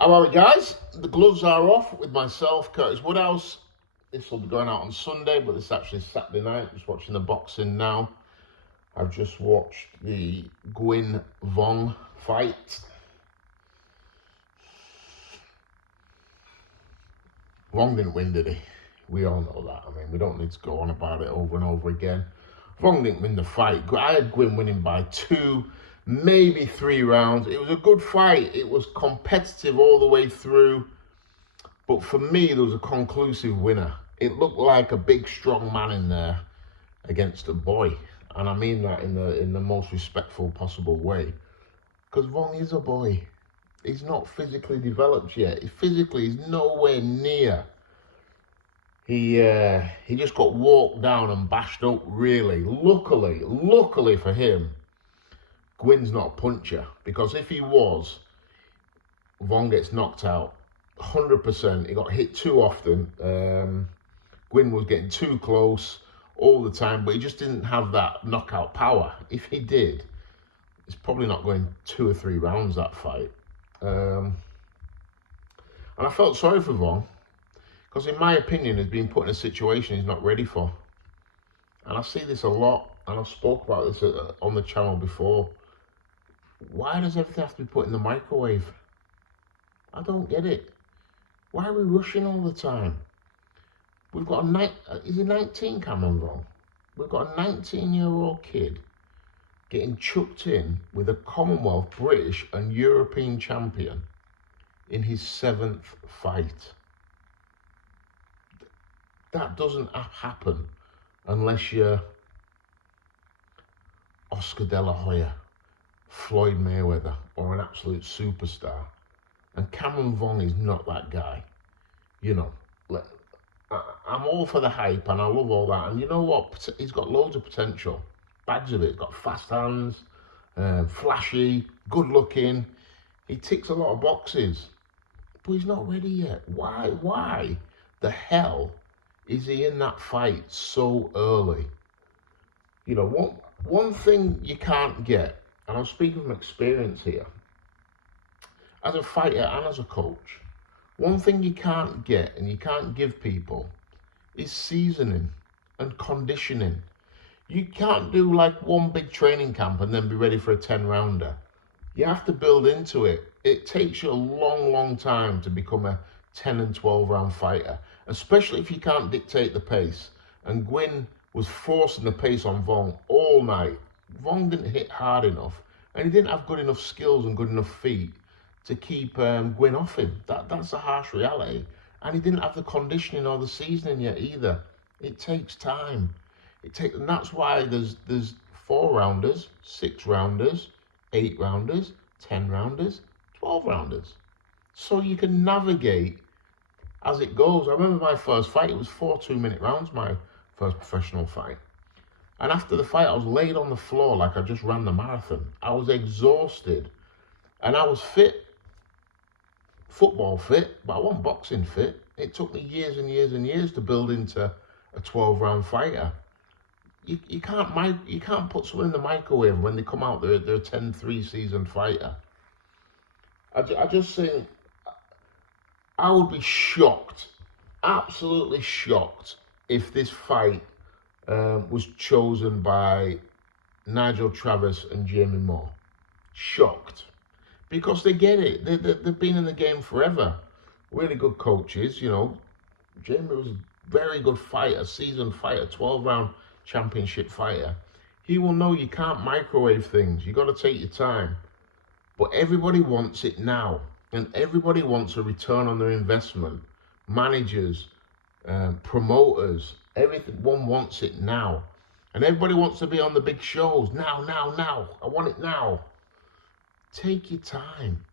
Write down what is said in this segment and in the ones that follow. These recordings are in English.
How are we, guys? The gloves are off with myself, Curtis Woodhouse. This will be going out on Sunday, but this is actually Saturday night. Just watching the boxing now. I've just watched the Vong fight. Vong didn't win, did he? We all know that. I mean, we don't need to go on about it over and over again. Vong didn't win the fight. I had Gwyn winning by 2, maybe 3 rounds. It was a good fight. It was competitive all the way through. But for me, there was a conclusive winner. It looked like a big, strong man in there against a boy. And I mean that in the most respectful possible way. Because Vong is a boy. He's not physically developed yet. Physically, he's nowhere near. He just got walked down and bashed up, really. Luckily for him, Gwyn's not a puncher. Because if he was, Vong gets knocked out 100%. He got hit too often. Gwyn was getting too close all the time, but he just didn't have that knockout power. If he did, it's probably not going 2 or 3 rounds, that fight. And I felt sorry for Vong, because in my opinion, he's been put in a situation he's not ready for. And I see this a lot, and I've spoke about this on the channel before. Why does everything have to be put in the microwave? I don't get it. Why are we rushing all the time? We've got is he 19, Cameron Vong? We've got a 19-year-old kid getting chucked in with a Commonwealth, British and European champion in his 7th fight. That doesn't happen unless you're Oscar De La Hoya, Floyd Mayweather, or an absolute superstar. And Cameron Vong is not that guy. You know, I'm all for the hype and I love all that. And you know what? He's got loads of potential. Bags of it. He's got fast hands, flashy, good looking. He ticks a lot of boxes. But he's not ready yet. Why the hell is he in that fight so early? You know, one thing you can't get, and I'm speaking from experience here, as a fighter and as a coach, one thing you can't get and you can't give people is seasoning and conditioning. You can't do like one big training camp and then be ready for a 10-rounder. You have to build into it. It takes you a long time to become a 10 and 12-round fighter, especially if you can't dictate the pace. And Gwyn was forcing the pace on Vong all night. Vong didn't hit hard enough, and he didn't have good enough skills and good enough feet to keep Gwyn off him. That's a harsh reality. And he didn't have the conditioning or the seasoning yet either. It takes time. And that's why there's 4-rounders, 6-rounders, 8-rounders, 10-rounders, 12-rounders. So you can navigate as it goes. I remember my first fight, it was 4 2-minute rounds, my first professional fight. And after the fight, I was laid on the floor like I just ran the marathon. I was exhausted. And I was fit, football fit, but I wasn't boxing fit. It took me years and years to build into a 12-round fighter. You can't put someone in the microwave when they come out. They're a 10-3 seasoned fighter. I just think I would be shocked, absolutely shocked, if this fight was chosen by Nigel Travis and Jamie Moore. Shocked. Because they get it. They've been in the game forever. Really good coaches, you know. Jamie was a very good fighter, seasoned fighter, 12-round championship fighter. He will know you can't microwave things. You got to take your time. But everybody wants it now. And everybody wants a return on their investment. Managers, promoters, everyone wants it now. And everybody wants to be on the big shows. Now. I want it now. Take your time.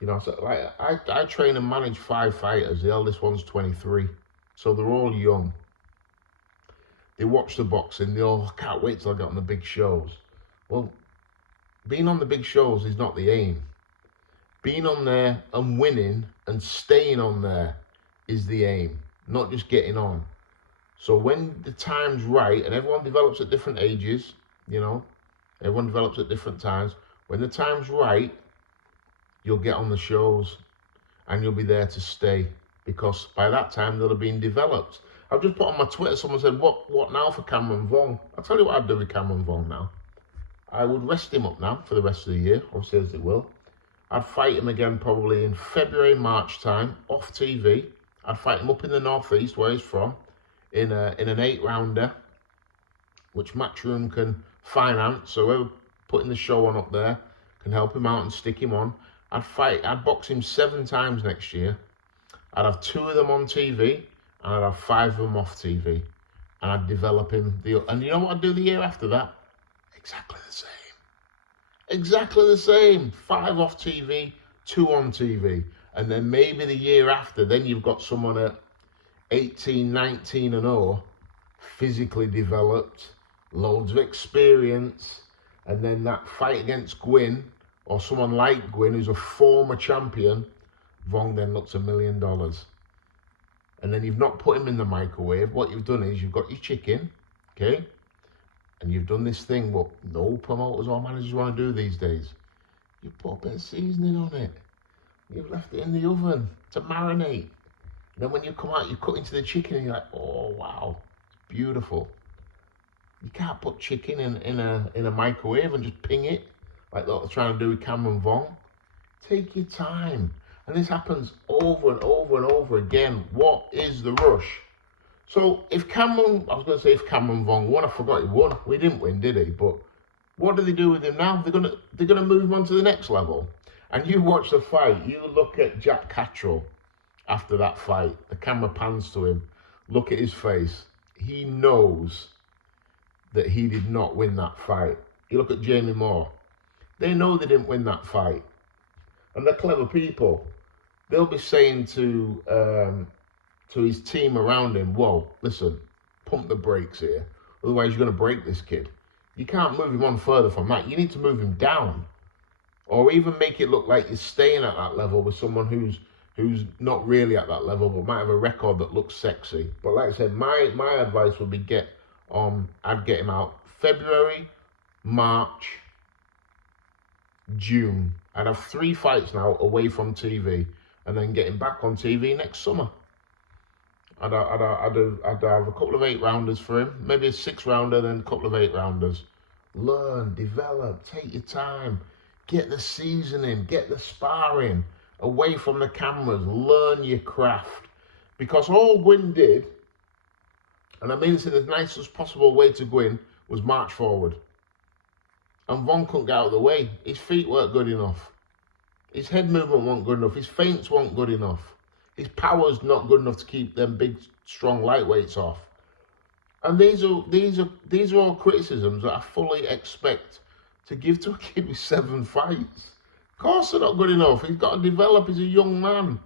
You know, so like I train and manage 5 fighters. The eldest one's 23. So they're all young. They watch the boxing. They all can't wait till I get on the big shows. Well, being on the big shows is not the aim. Being on there and winning and staying on there is the aim, not just getting on. So when the time's right, and everyone develops at different ages, you know, everyone develops at different times. When the time's right, you'll get on the shows. and you'll be there to stay, because by that time they'll have been developed. I've just put on my Twitter, someone said, what now for Cameron Vong? I'll tell you what I'd do with Cameron Vong now. I would rest him up now for the rest of the year, obviously as it will. I'd fight him again probably in February, March time, off TV. I'd fight him up in the northeast where he's from, in an 8-rounder, which Matchroom can finance. So whoever putting the show on up there can help him out and stick him on. I'd box him 7 times next year. I'd have 2 of them on TV, and I'd have 5 of them off TV. And I'd develop him. And you know what I'd do the year after that? Exactly the same. Exactly the same. 5 off TV, 2 on TV. And then maybe the year after, then you've got someone at 18, 19 and 0, physically developed, loads of experience, and then that fight against Gwyn, or someone like Gwyn, who's a former champion, Vong then looks $1 million. And then you've not put him in the microwave. What you've done is you've got your chicken, okay? And you've done this thing what no promoters or managers want to do these days. You put a bit of seasoning on it. You've left it in the oven to marinate. And then when you come out, you cut into the chicken and you're like, oh, wow, it's beautiful. You can't put chicken in a microwave and just ping it like they're trying to do with Cameron Vong. Take your time. And this happens over and over and over again. What is the rush? So if Cameron Vong won, I forgot he won. We didn't win, did he? But what do they do with him now? They're gonna move him on to the next level. And you watch the fight. You look at Jack Cattrall after that fight. The camera pans to him. Look at his face. He knows that he did not win that fight. You look at Jamie Moore. They know they didn't win that fight. And they're clever people. They'll be saying to his team around him, whoa, listen, pump the brakes here. Otherwise you're going to break this kid. You can't move him on further from that. You need to move him down. Or even make it look like you're staying at that level with someone who's not really at that level, but might have a record that looks sexy. But like I said, my advice would be I'd get him out February, March, June. I'd have 3 fights now away from TV, and then get him back on TV next summer. I'd have a couple of 8-rounders for him, maybe a 6-rounder, then a couple of 8-rounders. Learn, develop, take your time, get the seasoning, get the sparring, away from the cameras, learn your craft. Because all Gwyn did, and I mean this in the nicest possible way to Gwyn, was march forward. And Vong couldn't get out of the way. His feet weren't good enough. His head movement wasn't good enough. His feints weren't good enough. His power's not good enough to keep them big, strong lightweights off. And these are all criticisms that I fully expect to give to a kid with 7 fights. Of course they're not good enough. He's got to develop. He's a young man.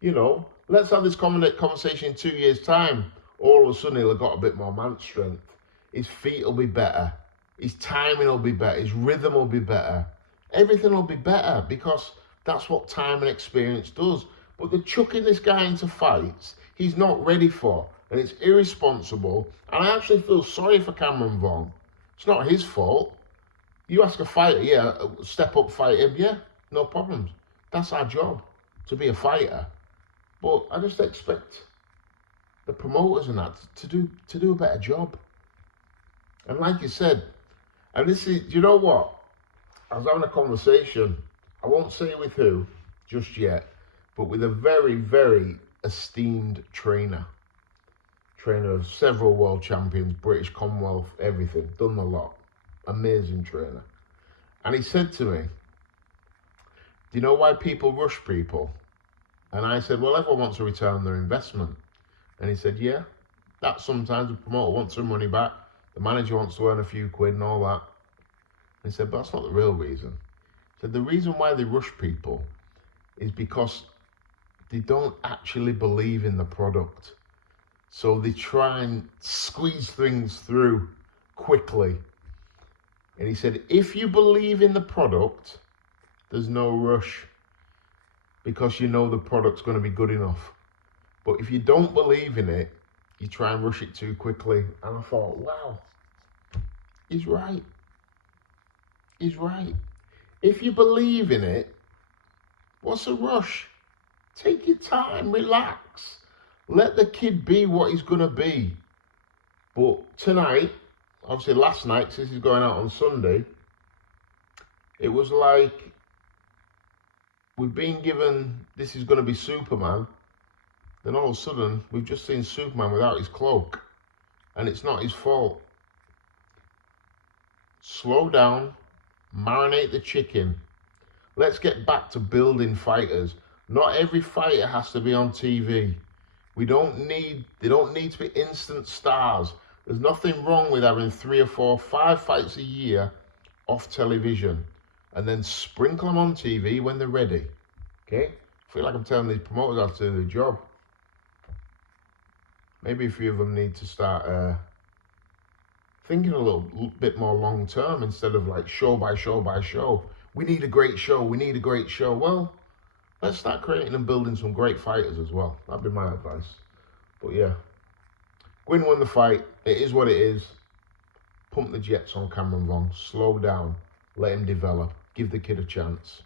You know, let's have this conversation in 2 years' time. All of a sudden he'll have got a bit more man strength. His feet will be better. His timing will be better. His rhythm will be better. Everything will be better, because that's what time and experience does. But they're chucking this guy into fights he's not ready for, and it's irresponsible. And I actually feel sorry for Cameron Vong. It's not his fault. You ask a fighter, yeah, step up, fight him, yeah, no problems. That's our job, to be a fighter. But I just expect the promoters and that to do a better job. And like you said, and this is, you know what? I was having a conversation, I won't say with who just yet, but with a very, very esteemed trainer of several world champions, British, Commonwealth, everything, done a lot, amazing trainer. And he said to me, do you know why people rush people? And I said, well, everyone wants to return their investment. And he said, yeah, that sometimes the promoter wants their money back, the manager wants to earn a few quid and all that. And he said, but that's not the real reason. He said, the reason why they rush people is because they don't actually believe in the product. So they try and squeeze things through quickly. And he said, if you believe in the product, there's no rush, because you know the product's going to be good enough. But if you don't believe in it, you try and rush it too quickly. And I thought, wow, he's right. He's right. If you believe in it, what's a rush? Take your time, relax. Let the kid be what he's going to be. But tonight, obviously last night, since he's going out on Sunday, it was like we've been given this is going to be Superman. Then all of a sudden, we've just seen Superman without his cloak. And it's not his fault. Slow down, marinate the chicken. Let's get back to building fighters. Not every fighter has to be on TV. They don't need to be instant stars. There's nothing wrong with having 3 or 4, 5 fights a year off television and then sprinkle them on TV when they're ready. Okay? I feel like I'm telling these promoters how to do their job. Maybe a few of them need to start thinking a little bit more long term instead of like show by show by show. We need a great show. We need a great show. Well, let's start creating and building some great fighters as well. That'd be my advice. But yeah, Gwyn won the fight. It is what it is. Pump the jets on Cameron Vong. Slow down. Let him develop. Give the kid a chance.